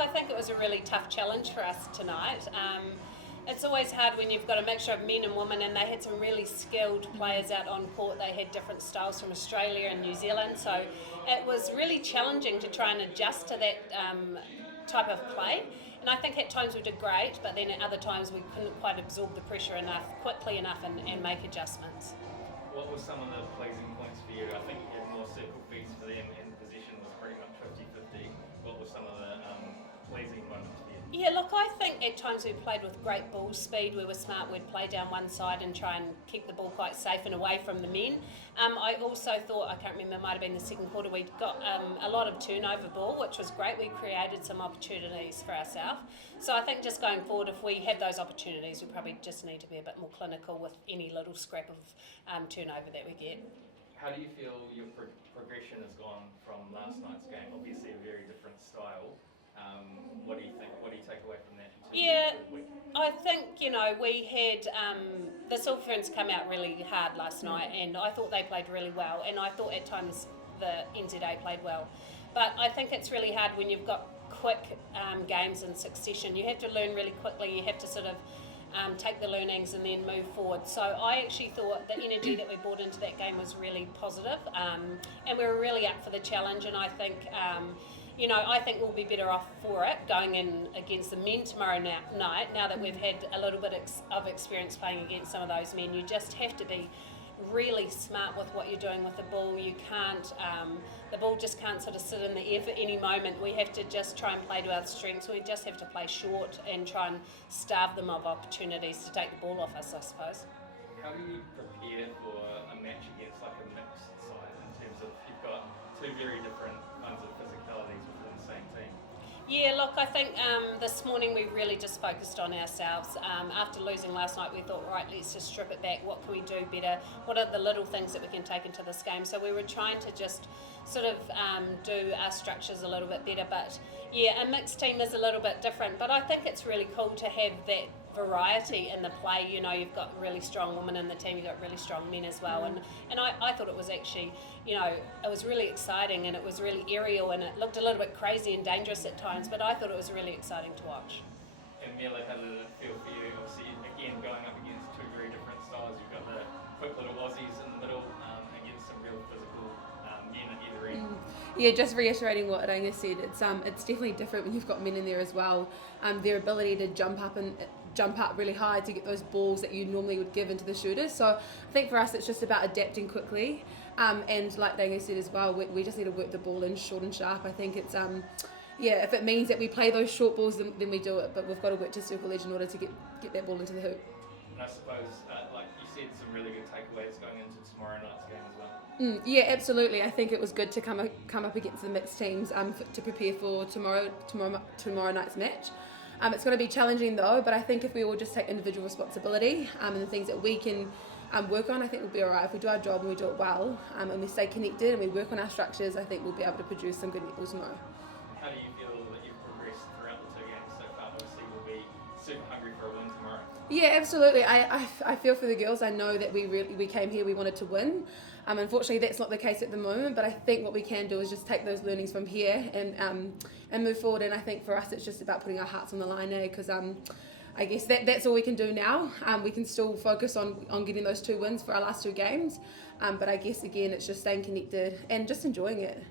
I think it was a really tough challenge for us tonight. It's always hard when you've got a mixture of men and women, and they had some really skilled players out on court. They had different styles from Australia and New Zealand, so it was really challenging to try and adjust to that type of play. And I think at times we did great, but then at other times we couldn't quite absorb the pressure quickly enough and make adjustments. What were some of the pleasing points for you? I think you had more circle feeds for them and possession was pretty much 50-50. What were some of the pleasing moments for you? Yeah, look, I think at times we played with great ball speed. We were smart. We'd play down one side and try and keep the ball quite safe and away from the men. I also thought, I can't remember, it might have been the second quarter, we got a lot of turnover ball, which was great. We created some opportunities for ourselves. So I think just going forward, if we have those opportunities, we probably just need to be a bit more clinical with any little scrap of turnover that we get. How do you feel your progression has gone from last night's game? Obviously a very different style. What do you think? What do you take away from that? Yeah, I think, we had the Silverferns come out really hard last night, and I thought they played really well, and I thought at times the NZA played well. But I think it's really hard when you've got quick games in succession. You have to learn really quickly. You have to sort of take the learnings and then move forward. So I actually thought the energy that we brought into that game was really positive, and we were really up for the challenge, and I think I think we'll be better off for it going in against the men tomorrow night, now that we've had a little bit of experience playing against some of those men. You just have to be really smart with what you're doing with the ball. You can't, the ball just can't sort of sit in the air for any moment. We have to just try and play to our strengths. We just have to play short and try and starve them of opportunities to take the ball off us, I suppose. How do you prepare for a match against like a mixed side in terms of you've got two very different kinds of physicalities within the same team? Yeah, look, I think this morning we really just focused on ourselves. After losing last night, we thought, right, let's just strip it back. What can we do better? What are the little things that we can take into this game? So we were trying to just sort of do our structures a little bit better. But yeah, a mixed team is a little bit different. But I think it's really cool to have that variety in the play. You've got really strong women in the team, you've got really strong men as well, and I thought it was actually, it was really exciting, and it was really aerial, and it looked a little bit crazy and dangerous at times, but I thought it was really exciting to watch. And Mela, how did it feel for you? Obviously, again, going up against two very different styles. You've got the quick little Aussies in the middle against some real physical men at either end. Yeah, just reiterating what Ranga said, it's definitely different when you've got men in there as well. Their ability to jump up really high to get those balls that you normally would give into the shooters. So I think for us it's just about adapting quickly, and like Ranga said as well, we just need to work the ball in short and sharp. I think it's if it means that we play those short balls, then we do it, but we've got to work to circle edge in order to get that ball into the hoop. And I suppose, like you said, some really good takeaways going into tomorrow night's game as well. Yeah, absolutely. I think it was good to come up against the mixed teams to prepare for tomorrow night's match. It's going to be challenging though, but I think if we all just take individual responsibility and the things that we can work on, I think we'll be alright. If we do our job and we do it well, and we stay connected and we work on our structures, I think we'll be able to produce some good netballs tomorrow. How do you feel that you've progressed throughout the two games so far? Obviously we'll be super hungry for a win tomorrow. Yeah, absolutely. I feel for the girls. I know that we came here, we wanted to win. Unfortunately, that's not the case at the moment, but I think what we can do is just take those learnings from here and move forward. And I think for us, it's just about putting our hearts on the line there, because I guess that's all we can do now. We can still focus on getting those 2 wins for our last 2 games, but I guess again, it's just staying connected and just enjoying it.